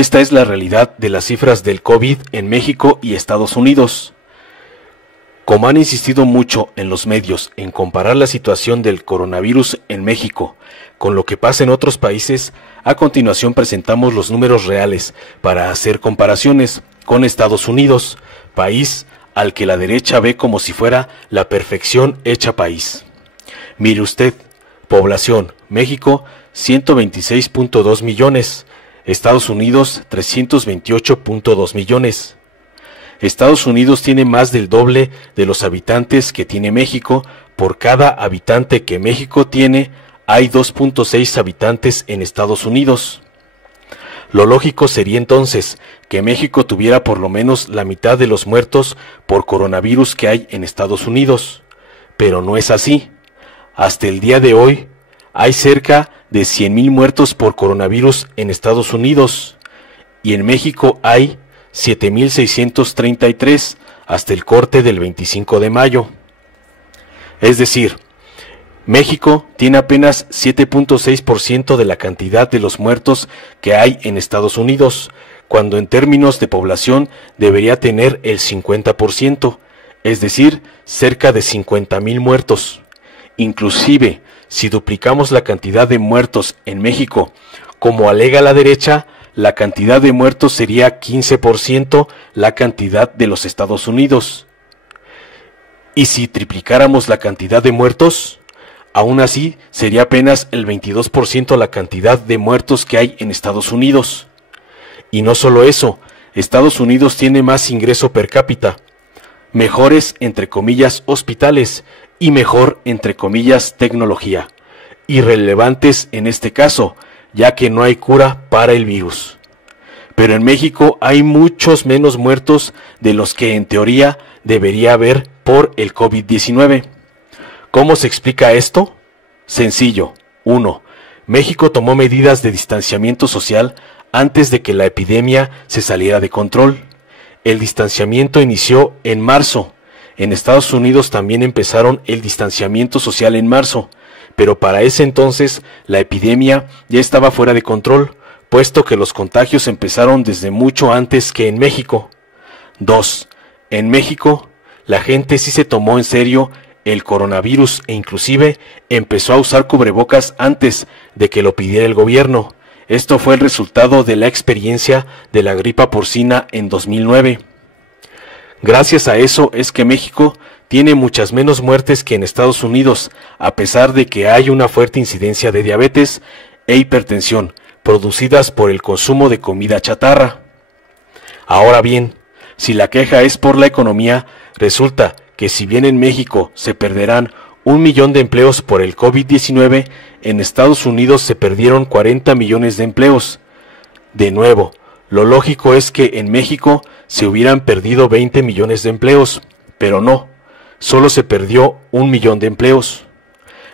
Esta es la realidad de las cifras del COVID en México y Estados Unidos. Como han insistido mucho en los medios en comparar la situación del coronavirus en México con lo que pasa en otros países, a continuación presentamos los números reales para hacer comparaciones con Estados Unidos, país al que la derecha ve como si fuera la perfección hecha país. Mire usted, población, México 126.2 millones, Estados Unidos 328.2 millones. Estados Unidos tiene más del doble de los habitantes que tiene México. Por cada habitante que México tiene, hay 2.6 habitantes en Estados Unidos. Lo lógico sería entonces que México tuviera por lo menos la mitad de los muertos por coronavirus que hay en Estados Unidos. Pero no es así. Hasta el día de hoy, hay cerca de 100,000 muertos por coronavirus en Estados Unidos. Y en México hay 7,633 hasta el corte del 25 de mayo. Es decir, México tiene apenas 7.6% de la cantidad de los muertos que hay en Estados Unidos, cuando en términos de población debería tener el 50%, es decir, cerca de 50,000 muertos. Inclusive, si duplicamos la cantidad de muertos en México, como alega la derecha, la cantidad de muertos sería 15% la cantidad de los Estados Unidos. Y si triplicáramos la cantidad de muertos, aún así sería apenas el 22% la cantidad de muertos que hay en Estados Unidos. Y no solo eso, Estados Unidos tiene más ingreso per cápita, mejores entre comillas hospitales y mejor entre comillas tecnología, irrelevantes en este caso, ya que no hay cura para el virus. Pero en México hay muchos menos muertos de los que en teoría debería haber por el COVID-19. ¿Cómo se explica esto? Sencillo. 1. México tomó medidas de distanciamiento social antes de que la epidemia se saliera de control. El distanciamiento inició en marzo. En Estados Unidos también empezaron el distanciamiento social en marzo, pero para ese entonces la epidemia ya estaba fuera de control, puesto que los contagios empezaron desde mucho antes que en México. 2. En México, la gente sí se tomó en serio el coronavirus e inclusive empezó a usar cubrebocas antes de que lo pidiera el gobierno. Esto fue el resultado de la experiencia de la gripa porcina en 2009. Gracias a eso es que México tiene muchas menos muertes que en Estados Unidos, a pesar de que hay una fuerte incidencia de diabetes e hipertensión, producidas por el consumo de comida chatarra. Ahora bien, si la queja es por la economía, resulta que si bien en México se perderán 1 millón de empleos por el COVID-19, en Estados Unidos se perdieron 40 millones de empleos. De nuevo, lo lógico es que en México se hubieran perdido 20 millones de empleos, pero no, solo se perdió 1 millón de empleos,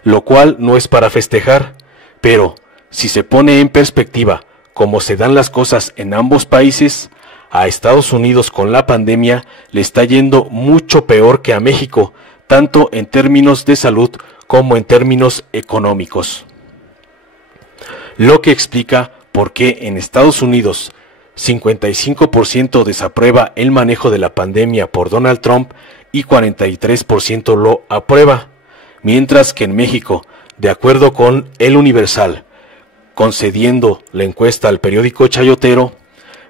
lo cual no es para festejar, pero si se pone en perspectiva cómo se dan las cosas en ambos países, a Estados Unidos con la pandemia le está yendo mucho peor que a México, tanto en términos de salud como en términos económicos. Lo que explica por qué en Estados Unidos 55% desaprueba el manejo de la pandemia por Donald Trump y 43% lo aprueba, mientras que en México, de acuerdo con El Universal, concediendo la encuesta al periódico Chayotero,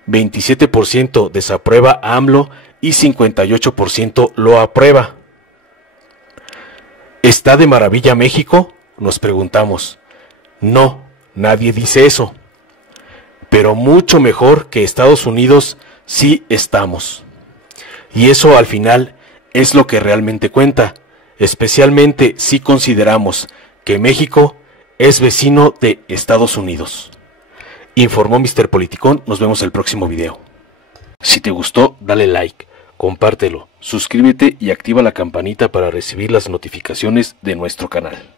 27% desaprueba a AMLO y 58% lo aprueba. ¿Está de maravilla México?, nos preguntamos. No, nadie dice eso. Pero mucho mejor que Estados Unidos sí estamos. Y eso al final es lo que realmente cuenta, especialmente si consideramos que México es vecino de Estados Unidos. Informó Mr. Politicón, nos vemos el próximo video. Si te gustó, dale like, compártelo, suscríbete y activa la campanita para recibir las notificaciones de nuestro canal.